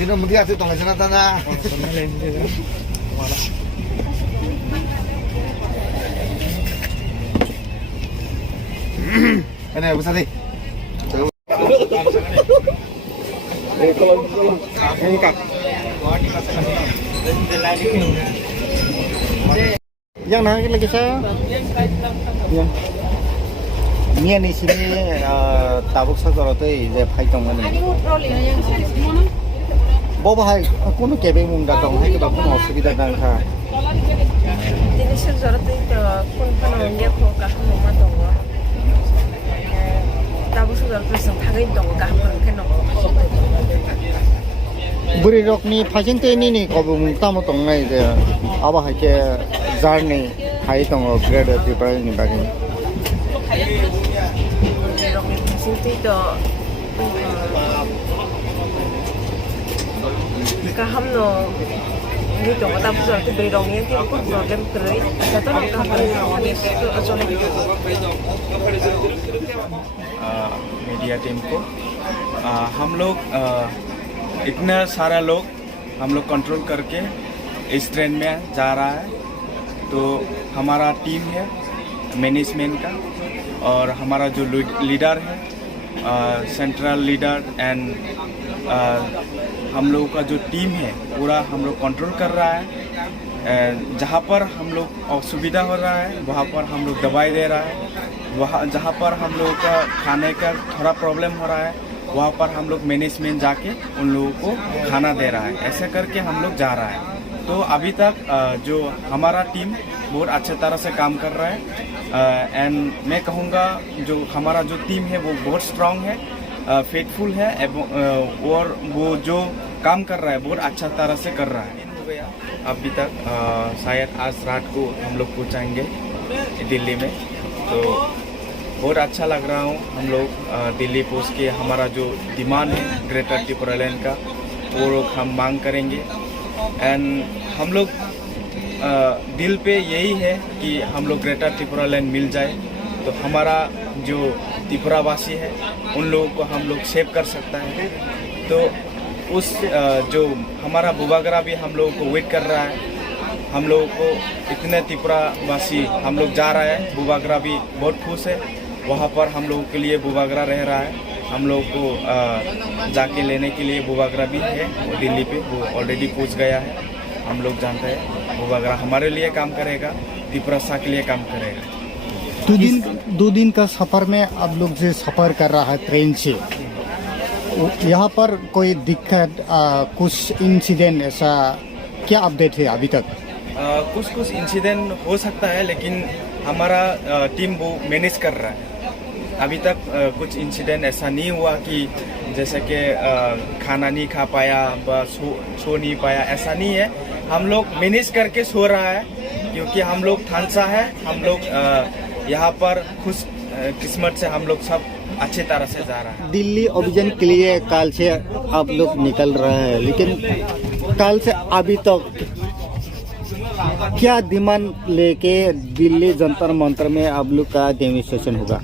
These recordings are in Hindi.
Tino mudi ati tong sana tanah. Ini besar nih. Yang nangis lagi saya. Ya. Ini di sini tabuk saja itu je paitong ini. Bawa hai, aku nu kebe munda tong hai kita pun osubida dan ha. Ini sejarah itu pun dia kok kah nama dong. Tabuk sejarah itu sebagai dong kah kan. Buri rok ni fashion te ni ni ko mung ta mo tong nai je aba ha ke jar ni hai tong grade ti pra ni ba ni Sinti itu kaham no ini dong tabuk sejarah itu beri dongnya itu pun problem terus. Jatuh dong kaham itu asalnya. Media team को हम लोग इतना सारा लोग हम लोग कंट्रोल करके इस ट्रेन में जा रहा है। तो हमारा टीम है मैनेजमेंट का और हमारा जो लीडर है सेंट्रल लीडर एंड हम लोगों का जो टीम है पूरा हम लोग कंट्रोल कर रहा है। जहाँ पर हम लोग असुविधा हो रहा है वहाँ पर हम लोग दवाई दे रहा है। वहाँ जहाँ पर हम लोगों का खाने का थोड़ा प्रॉब्लम हो रहा है वहाँ पर हम लोग मैनेजमेंट जाके उन लोगों को खाना दे रहा है। ऐसे करके हम लोग जा रहा है। तो अभी तक जो हमारा टीम बहुत अच्छे तरह से काम कर रहा है। एंड मैं कहूँगा जो हमारा जो टीम है वो बहुत स्ट्रांग है, फेथफुल है और वो जो काम कर रहा है बहुत अच्छा तरह से कर रहा है। अभी तक शायद आज रात को हम लोग पहुँचाएंगे दिल्ली में। तो बहुत अच्छा लग रहा हूँ। हम लोग दिल्ली पहुँच के हमारा जो डिमांड है ग्रेटर त्रिपुरा लैंड का वो लोग हम मांग करेंगे। एंड हम लोग दिल पे यही है कि हम लोग ग्रेटर त्रिपुरा लैंड मिल जाए तो हमारा जो त्रिपुरा वासी है उन लोगों को हम लोग सेव कर सकता है। तो उस जो हमारा बुबागरा भी हम लोगों को वेट कर रहा है। हम लोगों को इतने त्रिपुरा वासी हम लोग जा रहा है। बुबागरा भी बहुत खुश है। वहाँ पर हम लोगों के लिए बुबागरा रह रहा है। हम लोग को जाके लेने के लिए बुबागरा भी है वो दिल्ली पे वो ऑलरेडी पहुँच गया है। हम लोग जानते हैं बुबागरा हमारे लिए काम करेगा, त्रिपुरा के लिए काम करेगा। 2 दिन का सफर में आप लोग जो सफर कर रहा है ट्रेन से यहाँ पर कोई दिक्कत कुछ इंसिडेंट ऐसा क्या अपडेट है अभी तक? कुछ इंसिडेंट हो सकता है लेकिन हमारा टीम वो मैनेज कर रहा है। अभी तक कुछ इंसिडेंट ऐसा नहीं हुआ कि जैसे कि खाना नहीं खा पाया सो नहीं पाया, ऐसा नहीं है। हम लोग मैनेज करके सो रहा है क्योंकि हम लोग थानसा है। हम लोग यहाँ पर खुश किस्मत से हम लोग सब अच्छी तरह से जा रहा है। दिल्ली अभियान के लिए कल से आप लोग निकल रहे हैं लेकिन कल से अभी तक क्या डिमांड लेके दिल्ली जंतर मंतर में आप लोग का डेमोन्स्ट्रेशन होगा?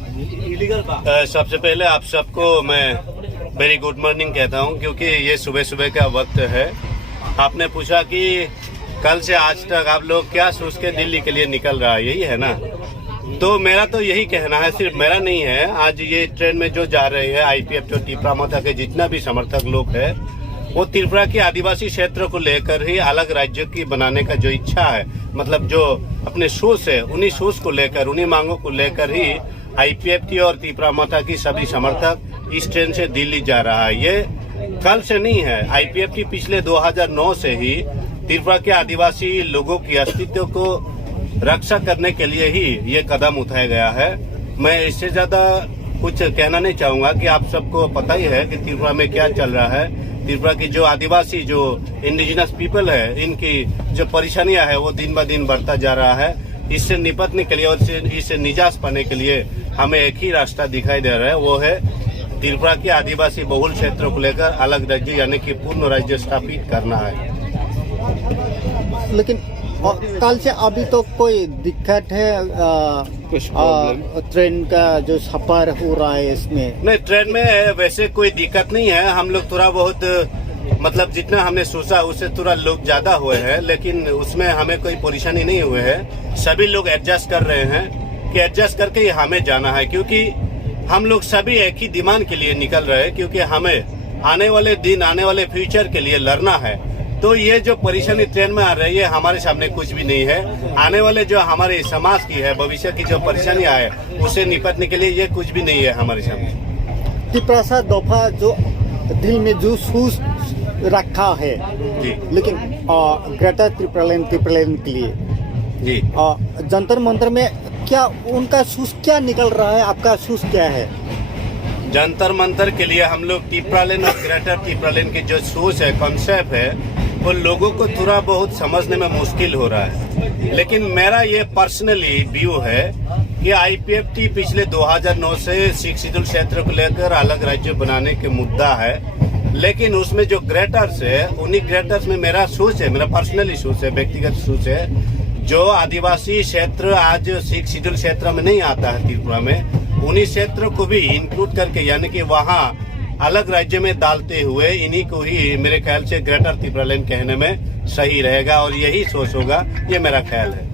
सबसे पहले आप सबको मैं वेरी गुड मॉर्निंग कहता हूं क्योंकि ये सुबह सुबह का वक्त है। आपने पूछा कि कल से आज तक आप लोग क्या सोच के दिल्ली के लिए निकल रहा है, यही है ना? तो मेरा तो यही कहना है, सिर्फ मेरा नहीं है। आज ये ट्रेन में जो जा रही है IPF जो त्रिपुरा माता के जितना भी समर्थक लोग है वो त्रिपुरा के आदिवासी क्षेत्र को लेकर ही अलग राज्य की बनाने का जो इच्छा है, मतलब जो अपने सोच है उन्हीं सोच को लेकर उन्हीं मांगों को लेकर ही IPF की और त्रिपुरा माता की सभी समर्थक इस ट्रेन से दिल्ली जा रहा है। ये कल से नहीं है। IPF की पिछले 2009 से ही त्रिपुरा के आदिवासी लोगों की अस्तित्व को रक्षा करने के लिए ही ये कदम उठाया गया है। मैं इससे ज्यादा कुछ कहना नहीं चाहूंगा कि आप सबको पता ही है कि त्रिपुरा में क्या चल रहा है। त्रिपुरा की जो आदिवासी जो इंडिजिनस पीपल है इनकी जो परेशानियां है वो दिन ब दिन बढ़ता जा रहा है। इससे निपटने के लिए और इससे निजात पाने के लिए हमें एक ही रास्ता दिखाई दे रहा है, वो है त्रिपुरा के आदिवासी बहुल क्षेत्रों को लेकर अलग राज्य यानी कि पूर्ण राज्य स्थापित करना है। लेकिन कल से अभी तो कोई दिक्कत है ट्रेन का जो सफर हो रहा है इसमें? नहीं, ट्रेन में वैसे कोई दिक्कत नहीं है। हम लोग थोड़ा बहुत मतलब जितना हमने सोचा उससे थोड़ा लोग ज्यादा हुए हैं, लेकिन उसमें हमें कोई परेशानी नहीं हुए है। सभी लोग एडजस्ट कर रहे हैं कि एडजस्ट करके ही हमें जाना है, क्योंकि हम लोग सभी एक ही डिमांड के लिए निकल रहे हैं, क्योंकि हमें आने वाले दिन, आने वाले फ्यूचर के लिए लड़ना है। तो ये जो परेशानी ट्रेन में आ रही है हमारे सामने कुछ भी नहीं है। आने वाले जो हमारे समाज की है, भविष्य की जो परेशानी आए उसे निपटने के लिए ये कुछ भी नहीं है हमारे सामने। तिपरासा दफा जो दिल में जो सोच रखा है जी लेकिन ग्रेटर त्रिपुरालैंड के लिए जी जंतर मंतर में क्या उनका सोच क्या निकल रहा है, आपका सोच क्या है? जंतर मंतर के लिए हम लोग त्रिपुरालैंड और ग्रेटर त्रिपुरालैंड की जो सोच है, कॉन्सेप्ट है, वो लोगों को थोड़ा बहुत समझने में मुश्किल हो रहा है। लेकिन मेरा ये पर्सनली व्यू है कि आईपीएफटी पिछले 2009 से सिक्स शेड्यूल क्षेत्र को लेकर अलग राज्य बनाने के मुद्दा है, लेकिन उसमें जो ग्रेटर्स है, उन्हीं ग्रेटर्स में मेरा सोच है, मेरा पर्सनली सोच है, व्यक्तिगत सोच है, जो आदिवासी क्षेत्र आज सिक्स शेड्यूल क्षेत्र में नहीं आता है त्रिपुरा में, उन्हीं क्षेत्रों को भी इंक्लूड करके, यानी कि वहाँ अलग राज्य में डालते हुए इन्हीं को ही मेरे ख्याल से ग्रेटर त्रिपुरालैंड कहने में सही रहेगा और यही सोच होगा, ये मेरा ख्याल है।